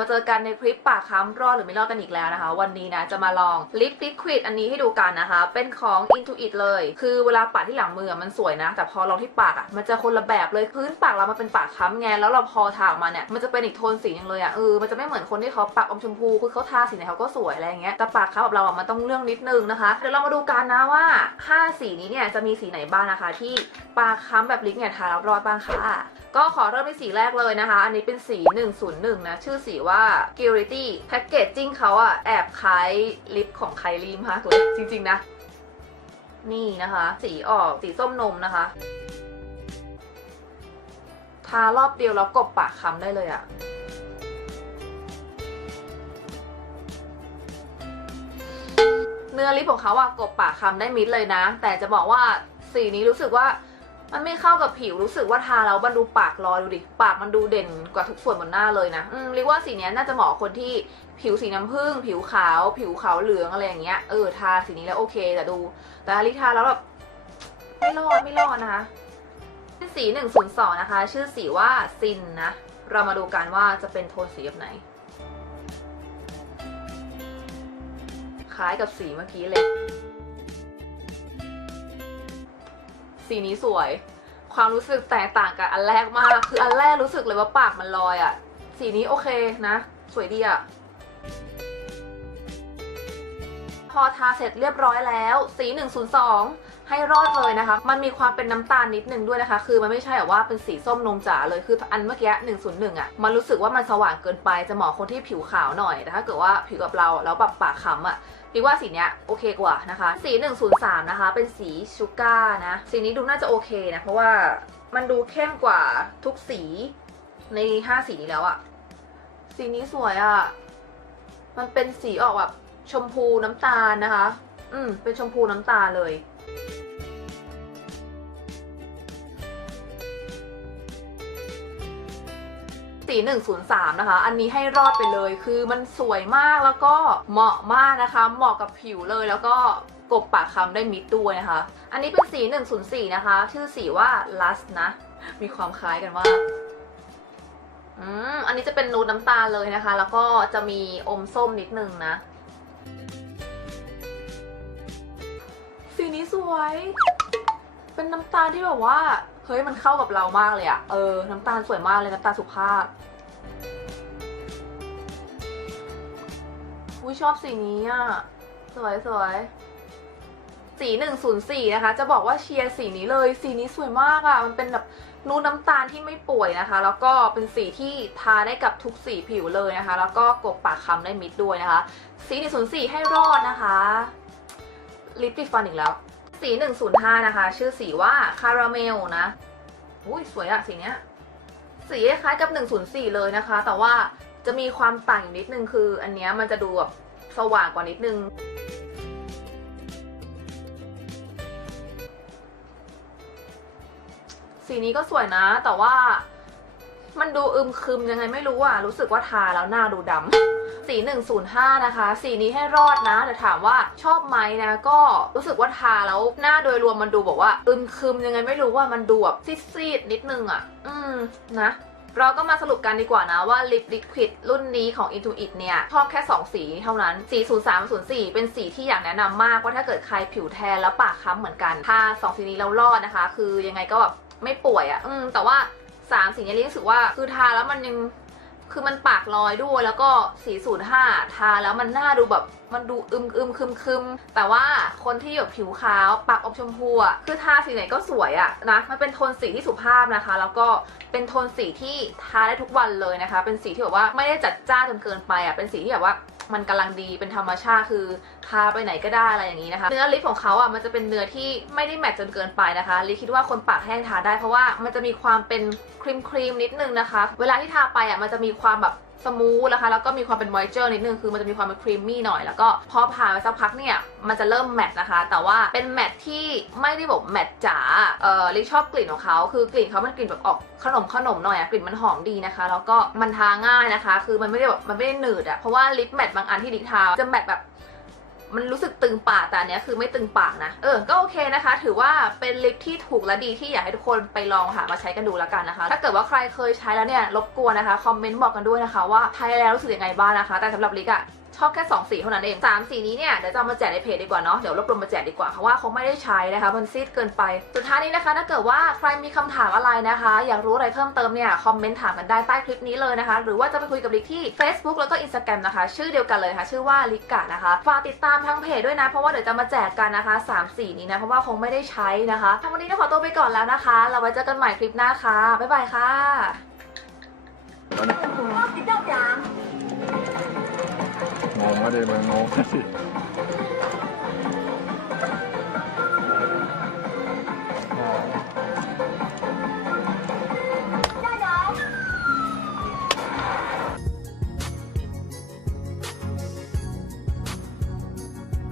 มาเจอกันในคลิปปากค้ำรอดหรือไม่รอดกันอีกแล้วนะคะ วันนี้นะจะมาลองลิปลิควิดอันนี้ให้ดูกันนะคะ เป็นของ Intuit เลย คือเวลาปัดที่หลังมือมันสวยนะ แต่พอลองที่ปากอะมันจะคนละแบบเลยพื้นปากเรามันเป็นปากค้ำไงแล้วเราพอทาออกมาเนี่ยมันจะเป็นอีกโทนสีนึงเลยอะเออมันจะไม่เหมือนคนที่เขาปากอมชมพูคือเขาทาสีไหนเขาก็สวยอะไรอย่างเงี้ยแต่ปากค้ำแบบเราอะมันต้องเรื่องนิดนึงนะคะเดี๋ยวเรามาดูกันนะว่าห้าสีนี้เนี่ยจะมีสีไหนบ้างนะคะ ที่ปากค้ำแบบลิปเนี่ยทาแล้วรอดบ้างค่ะก็ขอเริ่มที่สีแรกเลยนะคะ อันนี้เป็นสี 101นะชื่อสีว่า Gility แพ็กเกจจิ้งเขาอะแอบคล้ายลิปของไคลี่มากเลย จริง ๆ นะ นี่นะคะ สีออกสีส้มนมนะคะ ทารอบเดียวแล้วกบปากคำได้เลยอะเนื้อลิปของเขาอะกบปากคำได้มิดเลยนะ แต่จะบอกว่าสีนี้รู้สึกว่า มันไม่เข้ากับผิวรู้สึกว่าทาแล้วมันดูปากลอยดูดิปากมันดูเด่นกว่าทุกส่วนบนหน้าเลยนะอืมเรียกว่าสีนี้น่าจะเหมาะคนที่ผิวสีน้ำผึ้งผิวขาว ผิวขาวเหลืองอะไรอย่างเงี้ยเออทาสีนี้แล้วโอเค แต่ดู แต่ลิทาแล้วแบบไม่รอดไม่รอดนะคะเป็นสีหนึ่งศูนย์สองนะคะ ชื่อสีว่าซินนะ เรามาดูกันว่าจะเป็นโทนสีแบบไหน คล้ายกับสีเมื่อกี้เลย สีนี้สวย ความรู้สึกแตกต่างกับอันแรกมาก คืออันแรกรู้สึกเลยว่าปากมันลอยอะ่ะ สีนี้โอเคนะ สวยดีอะ่ะพอทาเสร็จเรียบร้อยแล้ว สี 102 ให้รอดเลยนะคะ มันมีความเป็นน้ำตาลนิดนึงด้วยนะคะ คือมันไม่ใช่แบบว่าเป็นสีส้มนมจ๋าเลยคืออันเมื่อกี้101อะมันรู้สึกว่ามันสว่างเกินไปจะเหมาะคนที่ผิวขาวหน่อยแต่ถ้าเกิดว่าผิวกับเราแล้วแบบปากขำอะพี่ว่าสีเนี้ยโอเคกว่านะคะ สี 103 นะคะ เป็นสีชูการ์นะ สีนี้ดูน่าจะโอเคนะ เพราะว่ามันดูเข้มกว่าทุกสีใน 5 สีนี้แล้วอะสีนี้สวยอะมันเป็นสีออกแบบชมพูน้ำตาลนะคะ อืมเป็นชมพูน้ำตาลเลย สี 103 นะคะ อันนี้ให้รอดไปเลย คือมันสวยมากแล้วก็เหมาะมากนะคะ เหมาะกับผิวเลยแล้วก็กบปากคำได้มิดด้วยนะคะ อันนี้เป็นสี 104 นะคะ ชื่อสีว่า Lust นะ มีความคล้ายกันมาอืมอันนี้จะเป็นนูดน้ำตาลเลยนะคะ แล้วก็จะมีอมส้มนิดนึงนะ สีนี้สวย เป็นน้ำตาลที่แบบว่า เฮ้ยมันเข้ากับเรามากเลยอะเออ น้ำตาลสวยมากเลยน้ำตาลสุภาพอุ้ยชอบสีนี้อะสวยสวยสี104นย์สี่นะคะ จะบอกว่าเชียร์สีนี้เลย สีนี้สวยมากอะมันเป็นแบบนูนน้ำตาลที่ไม่ป่วยนะคะ แล้วก็เป็นสีที่ทาได้กับทุกสีผิวเลยนะคะ แล้วก็กบปากคำได้มิดด้วยนะคะ สี104ให้รอดนะคะลิปติฟันอีกแล้ว สี 105 นะคะ ชื่อสีว่าคาราเมลนะอุ้ยสวยอะสีเนี้ย สีคล้ายกับ 104 เลยนะคะ แต่ว่าจะมีความต่างอยู่นิดนึงคือ อันเนี้ยมันจะดูแบบสว่างกว่านิดนึง สีนี้ก็สวยนะ แต่ว่า มันดูอึมครึมยังไงไม่รู้อะ รู้สึกว่าทาแล้วหน้าดูดำสี 105 นะคะ สีนี้ให้รอดนะ แต่ถามว่าชอบไหมนะ ก็รู้สึกว่าทาแล้วหน้าโดยรวมมันดูบอกว่าอึมครึมยังไงไม่รู้ว่ามันดูแบบซีดๆนิดนึงอะ อืมนะเราก็มาสรุปกันดีกว่านะว่าลิปลิควิดรุ่นนี้ของ Intuit เนี่ย ชอบแค่ 2 สีเท่านั้น สี 03 04 เป็นสีที่อยากแนะนำมากว่าถ้าเกิดใครผิวแทนแล้วปากค้ำเหมือนกัน ถ้า 2 สีนี้เรารอดนะคะ คือยังไงก็แบบไม่ป่วยอะ่ะอืมแต่ว่า 3สีนี้รู้สึกว่าคือทาแล้วมันยังคือมันปากลอยด้วยแล้วก็สีศูนย์ห้าทาแล้วมันหน้าดูแบบมันดูอึมอึมคึมคึมแต่ว่าคนที่แบบผิวขาวปากอมชมพูอะคือทาสีไหนก็สวยอะนะมันเป็นโทนสีที่สุภาพนะคะ แล้วก็เป็นโทนสีที่ทาได้ทุกวันเลยนะคะ เป็นสีที่แบบว่าไม่ได้จัดจ้าจนเกินไปอะเป็นสีที่แบบว่า มันกำลังดีเป็นธรรมชาติคือทาไปไหนก็ได้อะไรอย่างนี้นะคะ เนื้อลิปของเขาอะมันจะเป็นเนื้อที่ไม่ได้แมทจนเกินไปนะคะลิคิดว่าคนปากแห้งทาได้เพราะว่ามันจะมีความเป็นครีมครีมนิดนึงนะคะ เวลาที่ทาไปอะมันจะมีความแบบ สมูทนะคะ แล้วก็มีความเป็นมอยเจอร์นิดนึง คือมันจะมีความเป็นครีมมี่หน่อย แล้วก็พอผ่านไปสักพักเนี่ย มันจะเริ่มแมตต์นะคะ แต่ว่าเป็นแมตต์ที่ไม่ได้แบบแมตต์จ๋า เอ่อลิชอบกลิ่นของเขา คือกลิ่นเขามันกลิ่นแบบออกขนมขนมหน่อยอะกลิ่นมันหอมดีนะคะ แล้วก็มันทาง่ายนะคะ คือมันไม่ได้แบบมันไม่ได้หนืดอะเพราะว่าลิปแมตต์บางอันที่ลิทาจะแมตต์แบบ มันรู้สึกตึงปากแต่อันเนี้ยคือไม่ตึงปากนะ เออ ก็โอเคนะคะ ถือว่าเป็นลิปที่ถูกและดีที่อยากให้ทุกคนไปลองหามาใช้กันดูแล้วกันนะคะ ถ้าเกิดว่าใครเคยใช้แล้วเนี่ยรบกวนนะคะคอมเมนต์บอกกันด้วยนะคะว่าใช้แล้วรู้สึกยังไงบ้างนะคะ แต่สำหรับลิกอะ ชอบแค่ 2 สีเท่านั้นเอง 3 สีนี้เนี่ยเดี๋ยวจะมาแจกในเพจดีกว่าเนาะเดี๋ยวรวบรวมมาแจกดีกว่าเพราะว่าเขาไม่ได้ใช้นะคะมันซีดเกินไป สุดท้ายนี้นะคะถ้าเกิดว่าใครมีคำถามอะไรนะคะ อยากรู้อะไรเพิ่มเติมเนี่ยคอมเมนต์ถามกันได้ใต้คลิปนี้เลยนะคะ หรือว่าจะไปคุยกับลิกที่ Facebook แล้วก็ Instagram นะคะ ชื่อเดียวกันเลยค่ะ ชื่อว่าลิกกะนะคะฝากติดตามทั้งเพจด้วยนะ เพราะว่าเดี๋ยวจะมาแจกกันนะคะ3สีนี้นะเพราะว่าคงไม่ได้ใช้นะคะทั้งวันนี้ขอตัวไปก่อนแล้วนะคะ เราไว้เจอกันใหม่คลิปหน้าค่ะบ๊ายบายค่ะ งงก็ดีมึงงงก็ดี